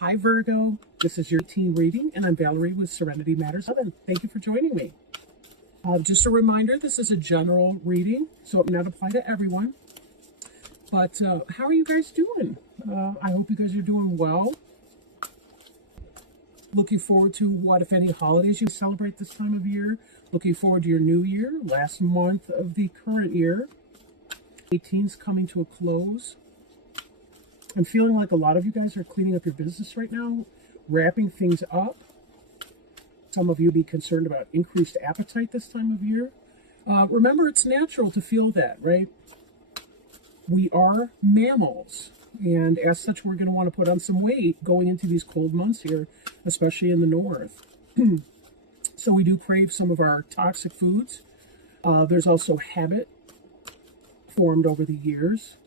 Hi Virgo, this is your teen reading and I'm Valerie with Serenity Matters 7. Thank you for joining me. Just a reminder, this is a general reading, so it may not apply to everyone. But how are you guys doing? I hope you guys are doing well. Looking forward to what, if any, holidays you celebrate this time of year. Looking forward to your new year, last month of the current year. 18's coming to a close. I'm feeling like a lot of you guys are cleaning up your business right now, wrapping things up. Some of you be concerned about increased appetite this time of year. Remember, it's natural to feel that, right? We are mammals, and as such, we're going to want to put on some weight going into these cold months here, especially in the north. So we do crave some of our toxic foods. There's also habit formed over the years.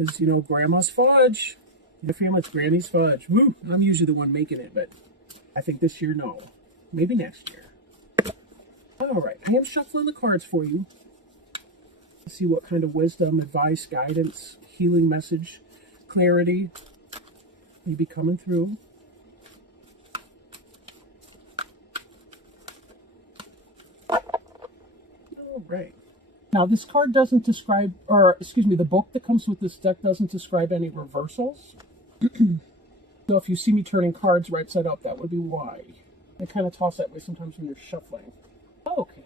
Is, you know, grandma's fudge. Your family's granny's fudge. Woo! I'm usually the one making it, but I think this year, no. Maybe next year. All right, I am shuffling the cards for you. Let's see what kind of wisdom, advice, guidance, healing message, clarity may be coming through. All right. Now, this card doesn't describe, or excuse me, the book that comes with this deck doesn't describe any reversals. So if you see me turning cards right side up, that would be why. I kind of toss that way sometimes when you're shuffling. Okay.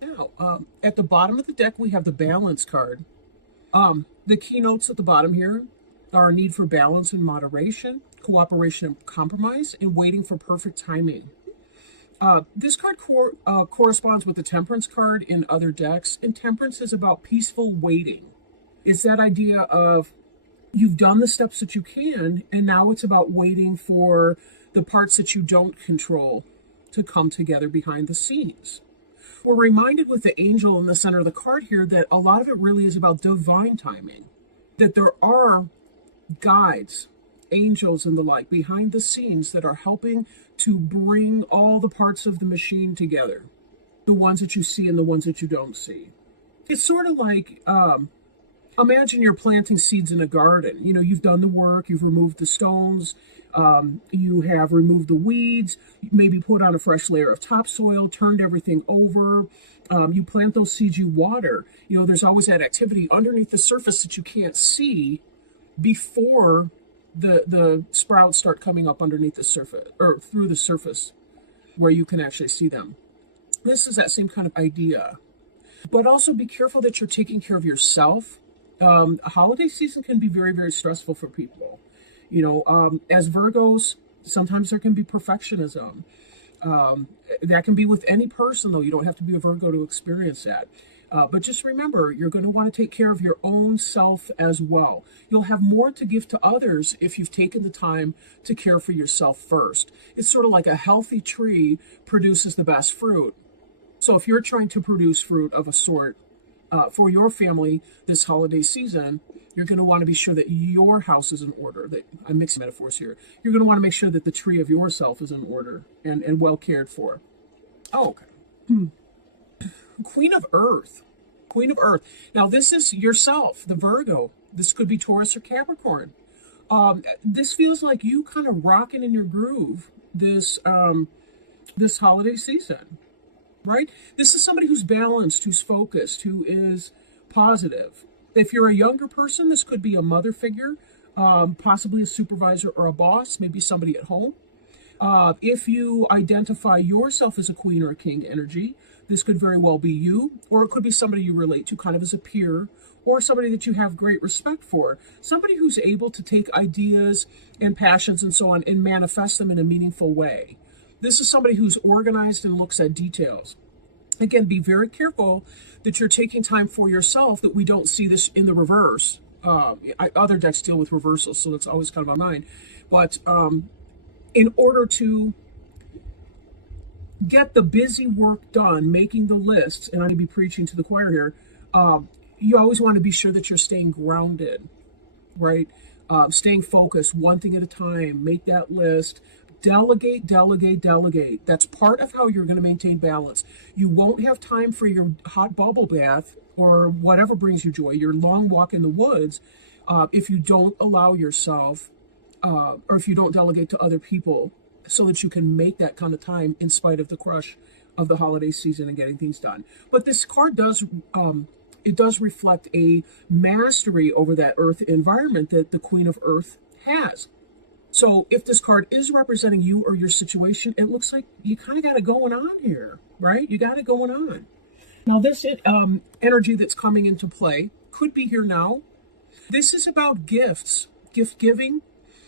Now, at the bottom of the deck, we have the balance card. The keynotes at the bottom here are a need for balance and moderation, cooperation and compromise, and waiting for perfect timing. This card corresponds with the Temperance card in other decks, and Temperance is about peaceful waiting. It's that idea of you've done the steps that you can, and now it's about waiting for the parts that you don't control to come together behind the scenes. We're reminded with the angel in the center of the card here that a lot of it really is about divine timing, that there are guides, angels and the like behind the scenes that are helping to bring all the parts of the machine together, the ones that you see and the ones that you don't see. It's sort of like, imagine you're planting seeds in a garden. You know, you've done the work, you've removed the stones, you have removed the weeds, maybe put on a fresh layer of topsoil, turned everything over, you plant those seeds, you water. You know, there's always that activity underneath the surface that you can't see before the sprouts start coming up underneath the surface, or through the surface where you can actually see them. This is that same kind of idea. But also be careful that you're taking care of yourself. A holiday season can be very, very stressful for people. You know, as Virgos, sometimes there can be perfectionism. That can be with any person, though. You don't have to be a Virgo to experience that. But just remember, you're going to want to take care of your own self as well. You'll have more to give to others if you've taken the time to care for yourself first. It's sort of like a healthy tree produces the best fruit. So if you're trying to produce fruit of a sort for your family this holiday season, you're going to want to be sure that your house is in order. I'm mixing metaphors here. You're going to want to make sure that the tree of yourself is in order and well cared for. Oh, okay. Queen of Earth. Queen of Earth. Now, this is yourself, the Virgo. This could be Taurus or Capricorn. This feels like you kind of rocking in your groove this holiday season, right? This is somebody who's balanced, who's focused, who is positive. If you're a younger person, this could be a mother figure, possibly a supervisor or a boss, maybe somebody at home. If you identify yourself as a queen or a king energy, this could very well be you, or it could be somebody you relate to kind of as a peer, or somebody that you have great respect for, somebody who's able to take ideas and passions and so on and manifest them in a meaningful way. This is somebody who's organized and looks at details. Again, be very careful that you're taking time for yourself, that we don't see this in the reverse. Other decks deal with reversals, so that's always kind of on mine. But in order to get the busy work done, making the lists, and I'm going to be preaching to the choir here, you always want to be sure that you're staying grounded, right? Staying focused, one thing at a time, make that list. Delegate, delegate, delegate. That's part of how you're going to maintain balance. You won't have time for your hot bubble bath or whatever brings you joy, your long walk in the woods, if you don't allow yourself, or if you don't delegate to other people so that you can make that kind of time in spite of the crush of the holiday season and getting things done. But this card does, it does reflect a mastery over that earth environment that the Queen of Earth has. So if this card is representing you or your situation, it looks like you kind of got it going on here, right? You got it going on. Now this energy that's coming into play could be here now. This is about gifts, gift giving.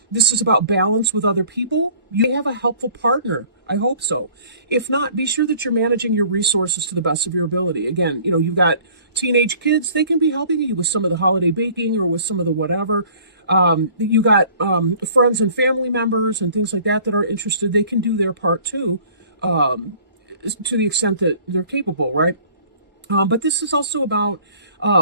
This is about balance with other people. You have a helpful partner. I hope so. If not, be sure that you're managing your resources to the best of your ability. Again, you know, you've got teenage kids. They can be helping you with some of the holiday baking or with some of the whatever. You got friends and family members and things like that that are interested. They can do their part too, to the extent that they're capable, right? But this is also about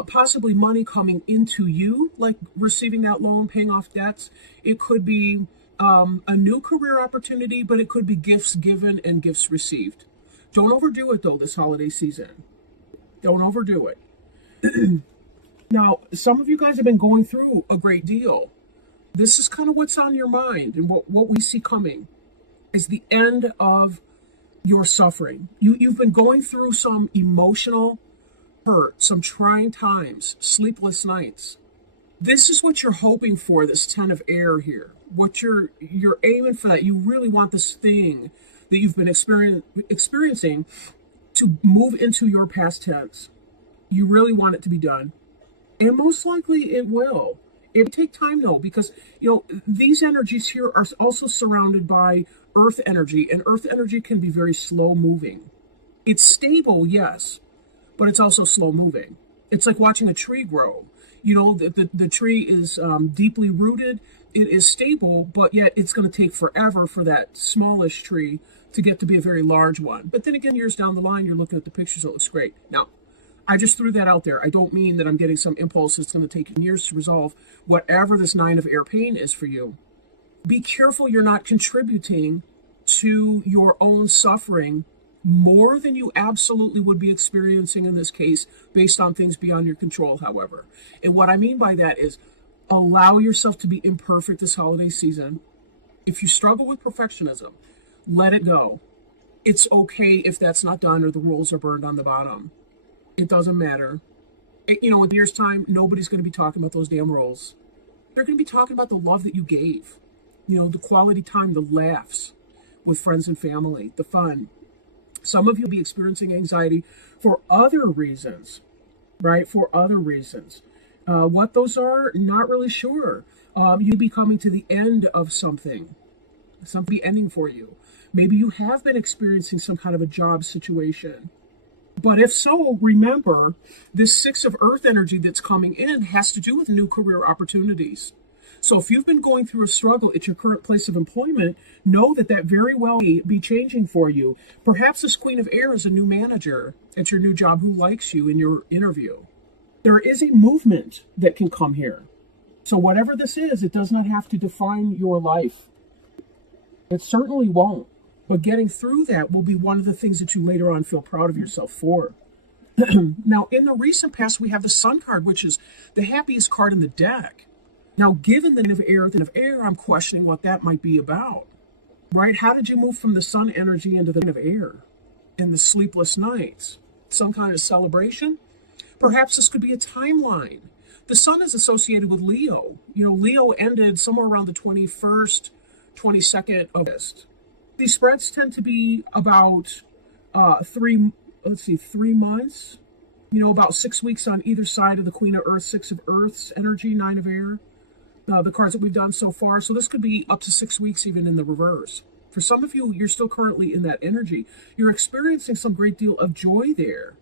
possibly money coming into you, like receiving that loan, paying off debts. It could be a new career opportunity, but it could be gifts given and gifts received. Don't overdo it, though, this holiday season. Don't overdo it. Now, some of you guys have been going through a great deal. This is kind of what's on your mind, and what we see coming is the end of your suffering. You've been going through some emotional hurt, some trying times, sleepless nights. This is what you're hoping for, this 10 of air here. What you're aiming for, that you really want this thing that you've been experiencing to move into your past tense. You really want it to be done. And most likely it will. It will take time though, because you know these energies here are also surrounded by earth energy, and earth energy can be very slow moving. It's stable, yes, but it's also slow moving. It's like watching a tree grow. You know, the tree is deeply rooted. It is stable, but yet it's going to take forever for that smallish tree to get to be a very large one. But then again, years down the line, you're looking at the pictures, it looks great. Now, I just threw that out there. I don't mean that I'm getting some impulse that's going to take years to resolve. Whatever this 9 of air pain is for you, be careful you're not contributing to your own suffering more than you absolutely would be experiencing in this case, based on things beyond your control, however. And what I mean by that is allow yourself to be imperfect this holiday season. If you struggle with perfectionism, let it go. It's okay if that's not done or the rules are burned on the bottom. It doesn't matter. You know, in a year's time, nobody's going to be talking about those damn roles. They're going to be talking about the love that you gave. You know, the quality time, the laughs with friends and family, the fun. Some of you will be experiencing anxiety for other reasons, right? For other reasons. What those are, not really sure. You'd be coming to the end of something be ending for you. Maybe you have been experiencing some kind of a job situation. But if so, remember, this 6 of earth energy that's coming in has to do with new career opportunities. So if you've been going through a struggle at your current place of employment, know that that very well may be changing for you. Perhaps this Queen of Air is a new manager at your new job who likes you in your interview. There is a movement that can come here. So whatever this is, it does not have to define your life. It certainly won't. But getting through that will be one of the things that you later on feel proud of yourself for. Now, in the recent past, we have the Sun card, which is the happiest card in the deck. Now, given the 9 of air, I'm questioning what that might be about, right? How did you move from the Sun energy into the 9 of air and the sleepless nights? Some kind of celebration? Perhaps this could be a timeline. The Sun is associated with Leo. You know, Leo ended somewhere around the 21st, 22nd of August. These spreads tend to be about 3 months. You know, about 6 weeks on either side of the Queen of Earth, 6 of Earth's energy, 9 of air. The cards that we've done so far. So this could be up to 6 weeks even in the reverse. For some of you, you're still currently in that energy. You're experiencing some great deal of joy there.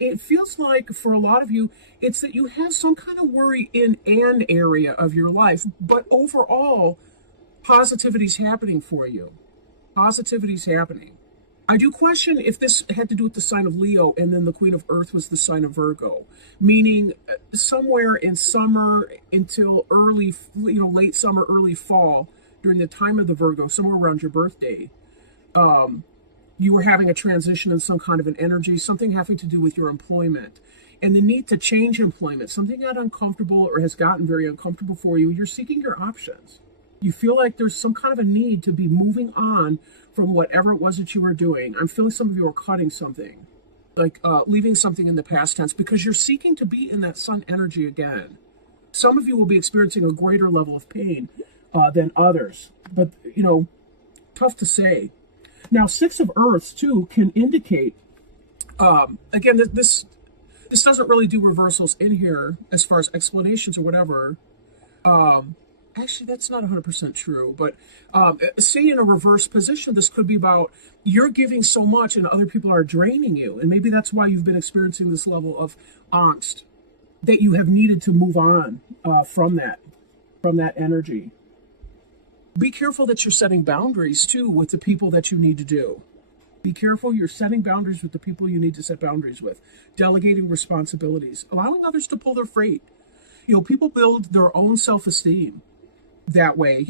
It feels like for a lot of you, it's that you have some kind of worry in an area of your life. But overall, positivity's happening for you. Positivity's happening. I do question if this had to do with the sign of Leo and then the Queen of Earth was the sign of Virgo, meaning somewhere in summer until early, late summer, early fall, during the time of the Virgo, somewhere around your birthday, you were having a transition in some kind of an energy, something having to do with your employment. and the need to change employment, something got uncomfortable or has gotten very uncomfortable for you, you're seeking your options. You feel like there's some kind of a need to be moving on from whatever it was that you were doing. I'm feeling some of you are cutting something, like leaving something in the past tense, because you're seeking to be in that sun energy again. Some of you will be experiencing a greater level of pain than others, but tough to say. Now, Six of Earths too can indicate. Again, this doesn't really do reversals in here as far as explanations or whatever. Actually, that's not 100% true, but say in a reverse position, this could be about you're giving so much and other people are draining you. And maybe that's why you've been experiencing this level of angst, that you have needed to move on from that energy. Be careful that you're setting boundaries, too, with the people that you need to do. Be careful you're setting boundaries with the people you need to set boundaries with. Delegating responsibilities. Allowing others to pull their freight. People build their own self-esteem that way.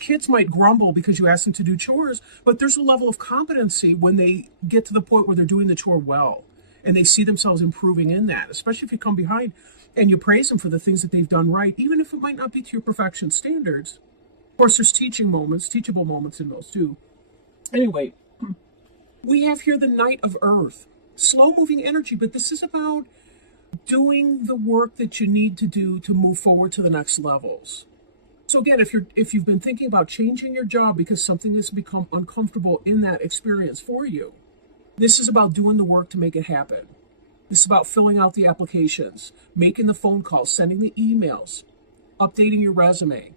Kids might grumble because you ask them to do chores, but there's a level of competency when they get to the point where they're doing the chore well and they see themselves improving in that, especially if you come behind and you praise them for the things that they've done right, even if it might not be to your perfection standards. Of course, there's teachable moments in those too. Anyway, we have here the Knight of Earth. Slow-moving energy, but this is about doing the work that you need to do to move forward to the next levels. So again, if you've been thinking about changing your job because something has become uncomfortable in that experience for you, this is about doing the work to make it happen. This is about filling out the applications, making the phone calls, sending the emails, updating your resume.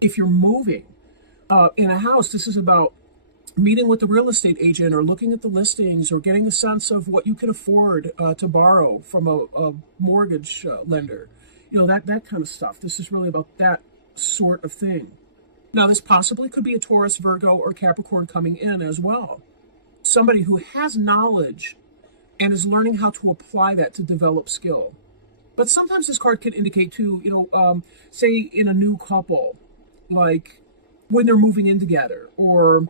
If you're moving in a house, this is about meeting with the real estate agent or looking at the listings or getting a sense of what you can afford to borrow from a mortgage lender. That kind of stuff. This is really about that sort of thing. Now, this possibly could be a Taurus, Virgo, or Capricorn coming in as well. Somebody who has knowledge and is learning how to apply that to develop skill. But sometimes this card can indicate too, say in a new couple, like when they're moving in together, or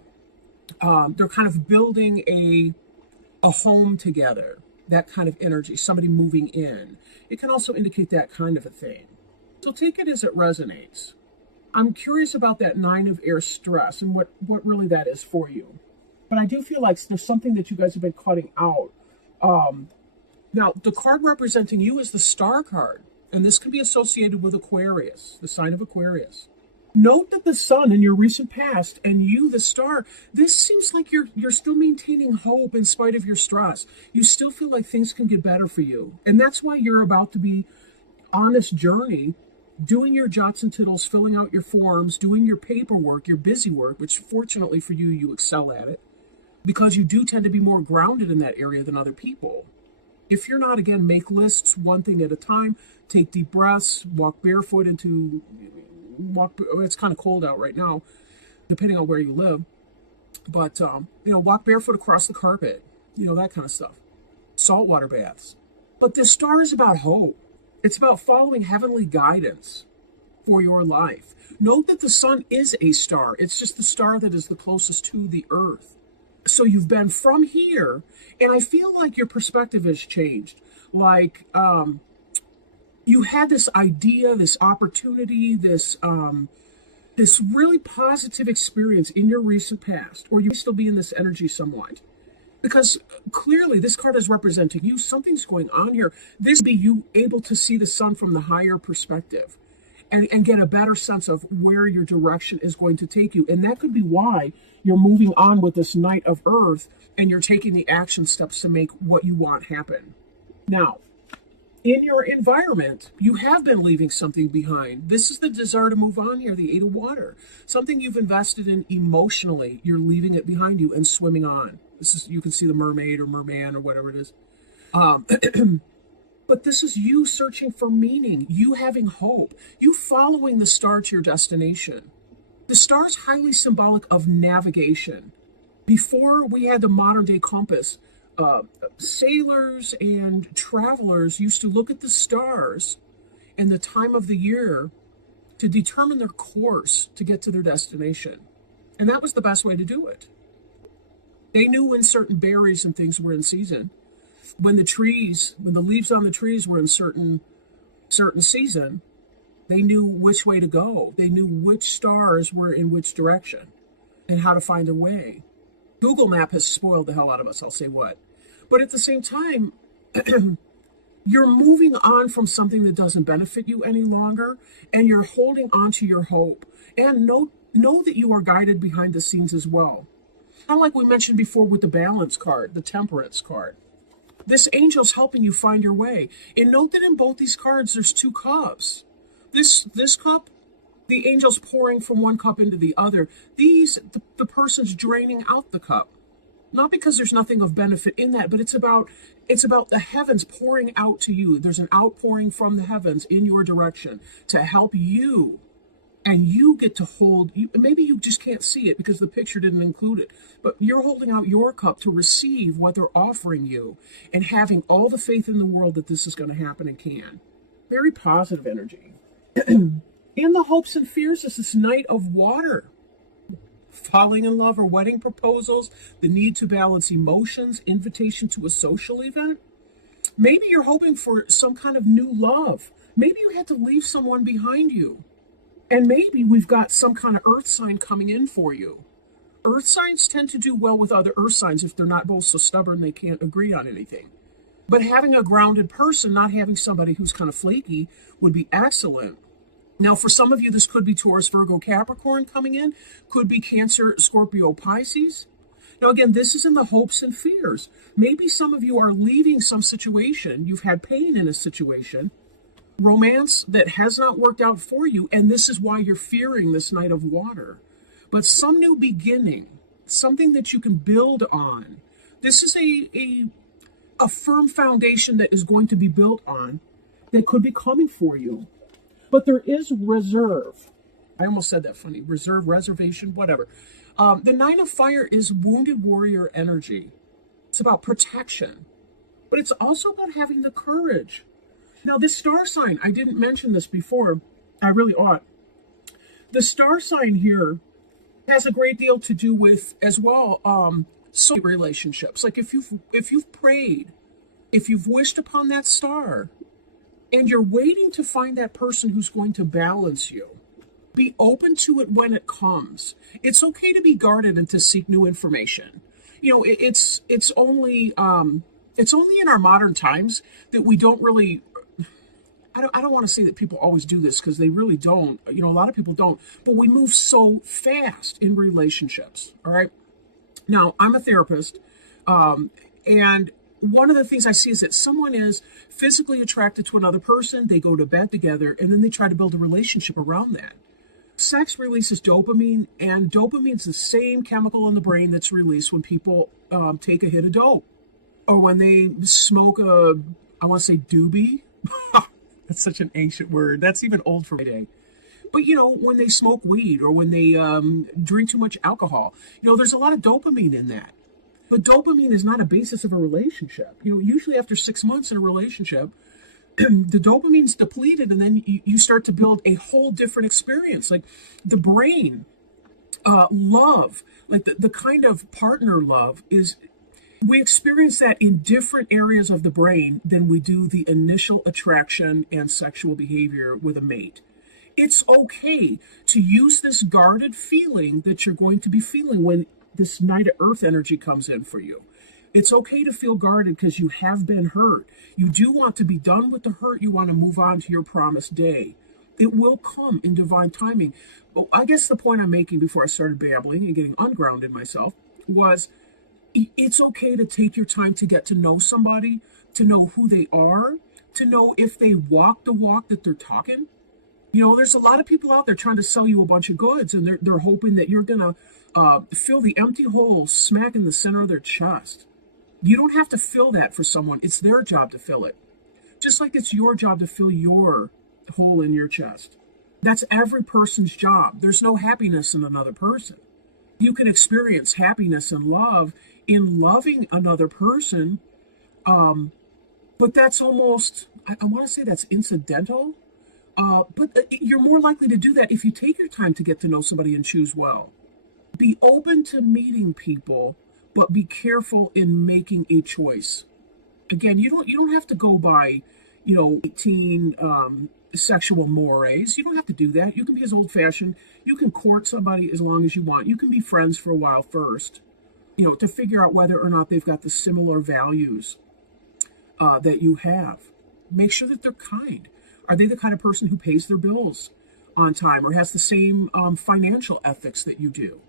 they're kind of building a home together, that kind of energy, somebody moving in. It can also indicate that kind of a thing. So take it as it resonates. I'm curious about that Nine of Air stress and what really that is for you. But I do feel like there's something that you guys have been cutting out. Now, the card representing you is the Star card, and this can be associated with Aquarius, the sign of Aquarius. Note that the sun in your recent past and you, the star, this seems like you're still maintaining hope in spite of your stress. You still feel like things can get better for you. And that's why you're about to be on this journey, doing your jots and tittles, filling out your forms, doing your paperwork, your busy work, which fortunately for you, you excel at it, because you do tend to be more grounded in that area than other people. If you're not, again, make lists one thing at a time, take deep breaths, walk barefoot it's kind of cold out right now, depending on where you live. But, walk barefoot across the carpet, that kind of stuff. Saltwater baths. But this star is about hope. It's about following heavenly guidance for your life. Note that the sun is a star. It's just the star that is the closest to the earth. So you've been from here, and I feel like your perspective has changed. Like, you had this idea, this opportunity, this really positive experience in your recent past, or you may still be in this energy somewhat. Because clearly this card is representing you. Something's going on here. This be you able to see the sun from the higher perspective and get a better sense of where your direction is going to take you. And that could be why you're moving on with this Knight of Earth and you're taking the action steps to make what you want happen. Now, in your environment, you have been leaving something behind. This is the desire to move on here, the Eight of Water. Something you've invested in emotionally, you're leaving it behind you and swimming on. You can see the mermaid or merman or whatever it is. But this is you searching for meaning, you having hope, you following the star to your destination. The star is highly symbolic of navigation. Before we had the modern day compass, sailors and travelers used to look at the stars and the time of the year to determine their course to get to their destination. And that was the best way to do it. They knew when certain berries and things were in season. When the leaves on the trees were in certain season, they knew which way to go. They knew which stars were in which direction and how to find their way. Google Map has spoiled the hell out of us, I'll say what. But at the same time, you're moving on from something that doesn't benefit you any longer, and you're holding on to your hope. And know that you are guided behind the scenes as well. Kind of like we mentioned before with the balance card, the temperance card. This angel's helping you find your way. And note that in both these cards, there's two cups. This cup, the angel's pouring from one cup into the other. The person's draining out the cup. Not because there's nothing of benefit in that, but it's about the heavens pouring out to you. There's an outpouring from the heavens in your direction to help you. And you get to hold, maybe you just can't see it because the picture didn't include it, but you're holding out your cup to receive what they're offering you and having all the faith in the world that this is going to happen and can. Very positive energy. In the hopes and fears is this Knight of Water. Falling in love or wedding proposals, the need to balance emotions, invitation to a social event. Maybe you're hoping for some kind of new love. Maybe you had to leave someone behind you. And maybe we've got some kind of earth sign coming in for you. Earth signs tend to do well with other earth signs if they're not both so stubborn they can't agree on anything. But having a grounded person, not having somebody who's kind of flaky, would be excellent. Now, for some of you, this could be Taurus, Virgo, Capricorn coming in. Could be Cancer, Scorpio, Pisces. Now, again, this is in the hopes and fears. Maybe some of you are leaving some situation. You've had pain in a situation. Romance that has not worked out for you, and this is why you're fearing this Knight of Water. But some new beginning, something that you can build on. This is a firm foundation that is going to be built on that could be coming for you. But there is reserve. I almost said that funny. Reserve, reservation, whatever. The Nine of Fire is wounded warrior energy. It's about protection. But it's also about having the courage. Now, this star sign, I didn't mention this before. I really ought. The star sign here has a great deal to do with, as well, soul relationships. Like if you've prayed, if you've wished upon that star, and you're waiting to find that person who's going to balance you, be open to it when it comes. It's okay to be guarded and to seek new information. You know, it's only in our modern times that we don't really. I don't want to say that people always do this because they really don't. You know, a lot of people don't. But we move so fast in relationships. All right. Now, I'm a therapist, and one of the things I see is that someone is physically attracted to another person. They go to bed together, and then they try to build a relationship around that. Sex releases dopamine, and dopamine is the same chemical in the brain that's released when people take a hit of dope, or when they smoke I want to say doobie. That's such an ancient word. That's even old for my day. But, you know, when they smoke weed or when they drink too much alcohol, you know, there's a lot of dopamine in that. But dopamine is not a basis of a relationship. You know, usually after 6 months in a relationship, the dopamine's depleted, and then you start to build a whole different experience. Like the brain, love, like the kind of partner love is... We experience that in different areas of the brain than we do the initial attraction and sexual behavior with a mate. It's okay to use this guarded feeling that you're going to be feeling when this Knight of Earth energy comes in for you. It's okay to feel guarded because you have been hurt. You do want to be done with the hurt. You want to move on to your promised day. It will come in divine timing. But I guess the point I'm making before I started babbling and getting ungrounded myself was... It's okay to take your time to get to know somebody, to know who they are, to know if they walk the walk that they're talking. You know, there's a lot of people out there trying to sell you a bunch of goods, and they're hoping that you're going to fill the empty hole smack in the center of their chest. You don't have to fill that for someone. It's their job to fill it. Just like it's your job to fill your hole in your chest. That's every person's job. There's no happiness in another person. You can experience happiness and love in loving another person, but that's almost, I want to say that's incidental, but you're more likely to do that if you take your time to get to know somebody and choose well. Be open to meeting people, but be careful in making a choice. Again, you don't have to go by, 18 sexual mores. You don't have to do that. You can be as old fashioned. You can court somebody as long as you want. You can be friends for a while first, to figure out whether or not they've got the similar values that you have. Make sure that they're kind. Are they the kind of person who pays their bills on time or has the same financial ethics that you do?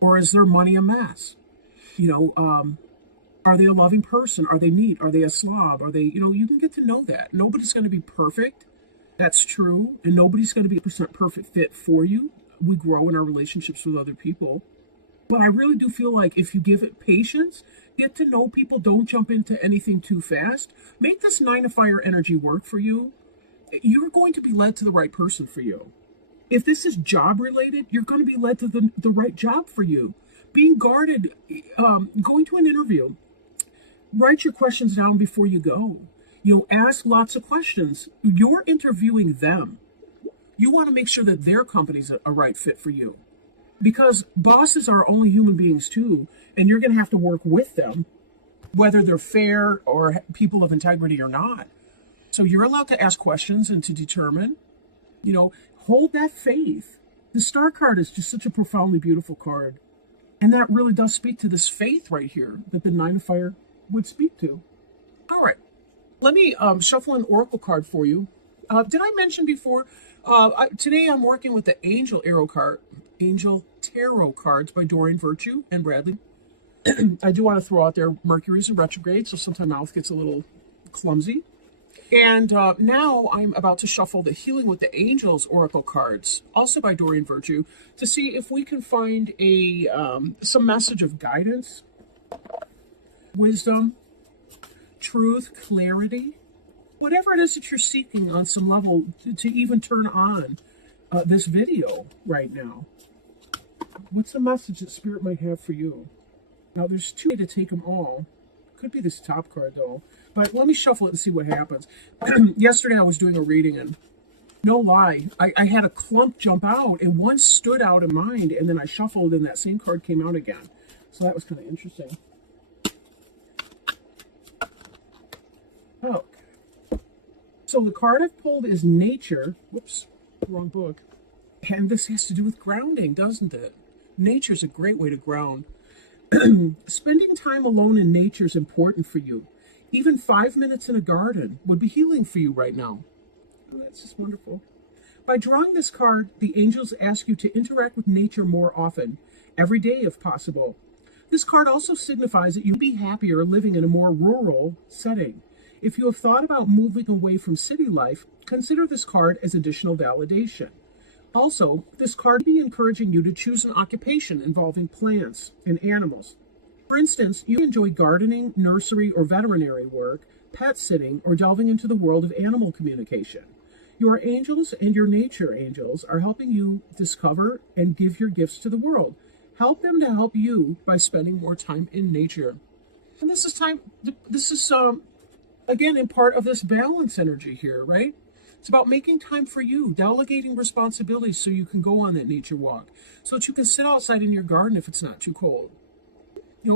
Or is their money a mess? Are they a loving person? Are they neat? Are they a slob? Are they, you can get to know that. Nobody's going to be perfect. That's true. And nobody's going to be a percent perfect fit for you. We grow in our relationships with other people. But I really do feel like if you give it patience, get to know people, don't jump into anything too fast. Make this 9 of fire energy work for you. You're going to be led to the right person for you. If this is job related, you're going to be led to the right job for you. Being guarded, going to an interview, write your questions down before you go. Ask lots of questions. You're interviewing them. You want to make sure that their company's a right fit for you. Because bosses are only human beings too, and you're going to have to work with them, whether they're fair or people of integrity or not. So you're allowed to ask questions and to determine, hold that faith. The Star card is just such a profoundly beautiful card. And that really does speak to this faith right here that the 9 of fire would speak to. All right. Let me shuffle an oracle card for you. Did I mention before? Today I'm working with the Angel Tarot cards by Doreen Virtue and Bradley. I do want to throw out there Mercury's in retrograde, so sometimes mouth gets a little clumsy. And now I'm about to shuffle the Healing with the Angels oracle cards, also by Doreen Virtue, to see if we can find some message of guidance, wisdom, truth, clarity, whatever it is that you're seeking on some level to even turn on this video right now. What's the message that Spirit might have for you? Now, there's 2 ways to take them all. Could be this top card, though. But let me shuffle it and see what happens. Yesterday, I was doing a reading, and no lie, I had a clump jump out, and one stood out in mind, and then I shuffled, and that same card came out again. So that was kind of interesting. Okay. So the card I've pulled is Nature. Whoops, wrong book. And this has to do with grounding, doesn't it? Nature's a great way to ground. Spending time alone in nature is important for you. Even 5 minutes in a garden would be healing for you right now. Oh, that's just wonderful. By drawing this card, the angels ask you to interact with nature more often, every day if possible. This card also signifies that you'll be happier living in a more rural setting. If you have thought about moving away from city life, consider this card as additional validation. Also, this card will be encouraging you to choose an occupation involving plants and animals. For instance, you enjoy gardening, nursery, or veterinary work, pet sitting, or delving into the world of animal communication. Your angels and your nature angels are helping you discover and give your gifts to the world. Help them to help you by spending more time in nature. And this is again, in part of this balance energy here, right? It's about making time for you, delegating responsibilities so you can go on that nature walk, so that you can sit outside in your garden if it's not too cold.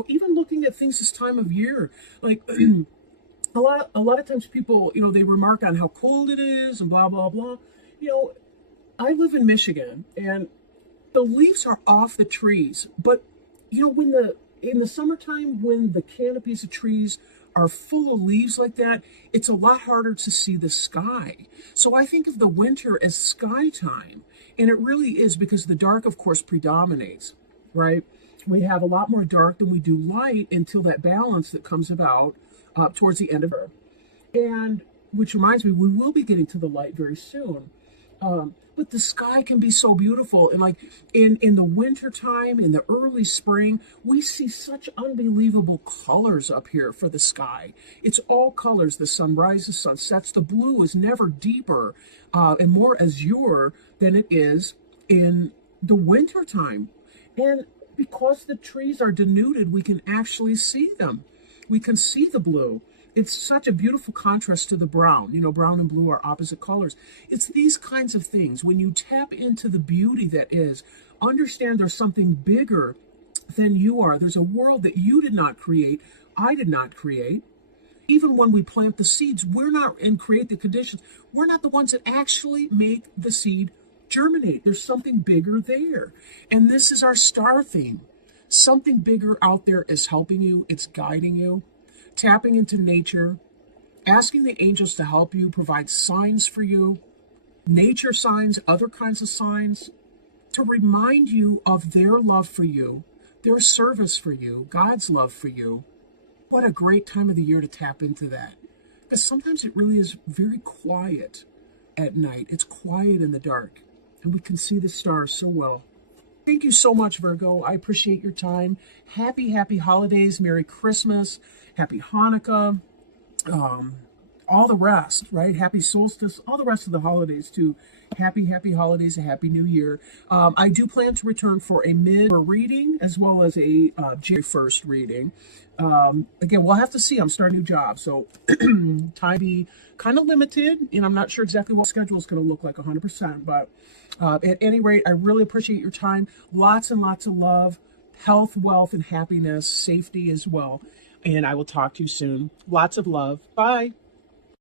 Even looking at things this time of year, like a lot of times people, they remark on how cold it is and blah, blah, blah. I live in Michigan and the leaves are off the trees, but in the summertime, when the canopies of trees are full of leaves like that, it's a lot harder to see the sky. So I think of the winter as sky time, and it really is because the dark, of course, predominates, right? We have a lot more dark than we do light until that balance that comes about towards the end of it. And which reminds me, we will be getting to the light very soon. But the sky can be so beautiful. And like in the winter time, in the early spring, we see such unbelievable colors up here for the sky. It's all colors. The sun rises, sun sets. The blue is never deeper and more azure than it is in the winter time. And because the trees are denuded, we can actually see them. We can see the blue. It's such a beautiful contrast to the brown. Brown and blue are opposite colors. It's these kinds of things. When you tap into the beauty that is, understand there's something bigger than you are. There's a world that you did not create, I did not create. Even when we plant the seeds, we're not and create the conditions. We're not the ones that actually make the seed germinate. There's something bigger there. And this is our star theme. Something bigger out there is helping you. It's guiding you. Tapping into nature. Asking the angels to help you, provide signs for you. Nature signs, other kinds of signs. To remind you of their love for you. Their service for you. God's love for you. What a great time of the year to tap into that. Because sometimes it really is very quiet at night. It's quiet in the dark. And we can see the stars so well. Thank you so much, Virgo. I appreciate your time. Happy holidays. Merry Christmas. Happy Hanukkah. All the rest, right? Happy solstice. All the rest of the holidays, too. Happy holidays. A happy new year. I do plan to return for a mid-reading as well as a January 1st reading. Again, we'll have to see. I'm starting a new job, so time be kind of limited, and I'm not sure exactly what schedule is going to look like 100%, but at any rate, I really appreciate your time. Lots and lots of love, health, wealth, and happiness, safety as well, and I will talk to you soon. Lots of love. Bye.